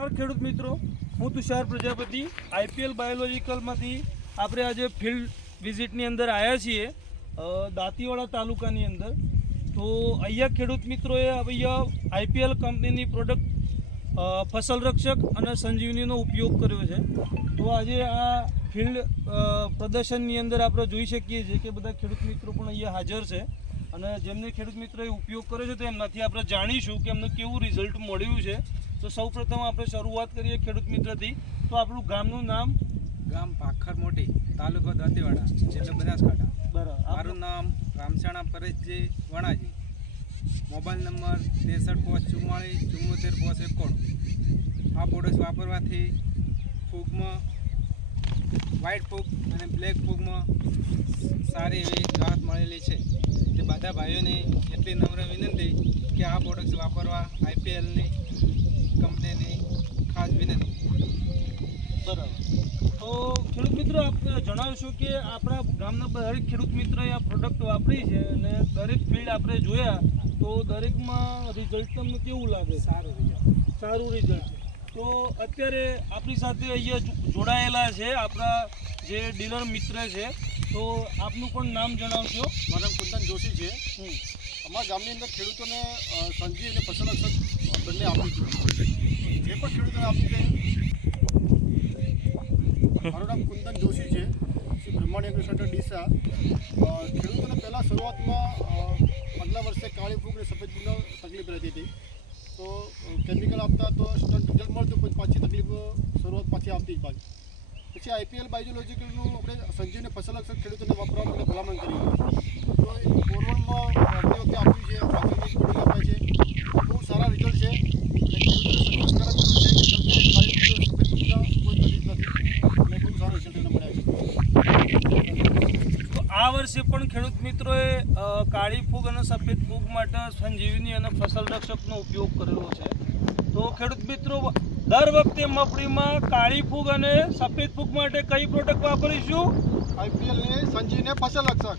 નમસ્કાર ખેડૂત મિત્રો, હું તુષાર પ્રજાપતિ આઈપીએલ બાયોલોજિકલમાંથી આપણે આજે ફિલ્ડ વિઝિટની અંદર આવ્યા છીએ દાંતીવાડા તાલુકાની અંદર. તો અહીંયા ખેડૂત મિત્રોએ અહીંયા આઈપીએલ કંપનીની પ્રોડક્ટ ફસલ રક્ષક અને સંજીવનીનો ઉપયોગ કર્યો છે. તો આજે આ ફિલ્ડ પ્રદર્શનની અંદર આપણે જોઈ શકીએ છીએ કે બધા ખેડૂત મિત્રો પણ અહીંયા હાજર છે અને જેમને ખેડૂત મિત્રોએ ઉપયોગ કર્યો છે તો એમનાથી આપણે જાણીશું કે એમને કેવું રિઝલ્ટ મળ્યું છે. તો સૌપ્રથમ આપણે શરૂઆત કરીએ ખેડૂત મિત્રથી. તો આપણું ગામનું નામ? ગામ ભાખર મોટી, તાલુકો દાંતીવાડા, જિલ્લો બનાસકાંઠા. બરાબર. મારું નામ રામસાણા પરેશજી વણાજી. Mobile number 6354447491. આ પ્રોડક્ટ વાપરવાથી ફૂગમાં વ્હાઇટ ફૂગ અને બ્લેક ફૂગમાં સારી એવી રાહત મળેલી છે. તે બધા ભાઈઓને એટલી નમ્ર વિનંતી કે આ પ્રોડક્ટ વાપરવા આઈપીએલની કંપનીની ખાસ વિનંતી. બરાબર. તો ખેડૂત મિત્રો આપણે જણાવશો કે આપણા ગામના દરેક ખેડૂત મિત્રોએ આ પ્રોડક્ટ વાપરી છે અને દરેક ફિલ્ડ આપણે જોયા તો દરેકમાં રિઝલ્ટ તમને કેવું લાગે? સારું રિઝલ્ટ. તો અત્યારે આપણી સાથે અહીંયા જોડાયેલા છે આપણા જે ડીલર મિત્ર છે, તો આપનું પણ નામ જણાવશો. મારું નામ કુંદન જોશી છે. અમારા ગામની અંદર ખેડૂતોને સંજી અને ફસલ રક્ષક બંને આપ્યું છે. જે પણ ખેડૂતોને આપ્યું છે. મારું નામ કુંદન જોશી છે, શ્રી બ્રહ્માંડ એગ્રો સેન્ટર ડીસા. ખેડૂતોને પહેલાં શરૂઆતમાં આગલા વર્ષે કાળી ફૂગ અને સફેદ ફૂગનો તકલીફ રહેતી હતી. તો કેમિકલ આપતા તો રિઝલ્ટ મળતું, પણ પાછી તકલીફ શરૂઆત પાછી આવતી જ પાછી. પછી આઈપીએલ બાયોલોજિકલનું આપણે સંજીવને ફસલ રક્ષક ખેડૂતોને વાપરવા માટે ભલામણ કરી. તો ઓવરઓલમાં તે વખતે આપ્યું છે, પાછળની પ્રોડક્ટ આપ્યા છે, બહુ સારા રિઝલ્ટ છે. ખેડૂતોને સંતોષકારક છે કે ખાલી સફેદ ફૂગના કોઈ તકલીફ નથી અને બહુ સારા રિઝલ્ટ એને મળ્યા છે. તો આ વર્ષે પણ ખેડૂત મિત્રોએ કાળી ફૂગ અને સફેદ ફૂગ માટે સંજીવની અને ફસલ રક્ષકનો ઉપયોગ કરેલો છે. તો ખેડૂત મિત્રો દર વખતે મગફળીમાં કાળી ફૂગ અને સફેદ ફૂગ માટે કઈ પ્રોડક્ટ વાપરીશું? આઈપીએલની સંજીવને ફસલ રક્ષક.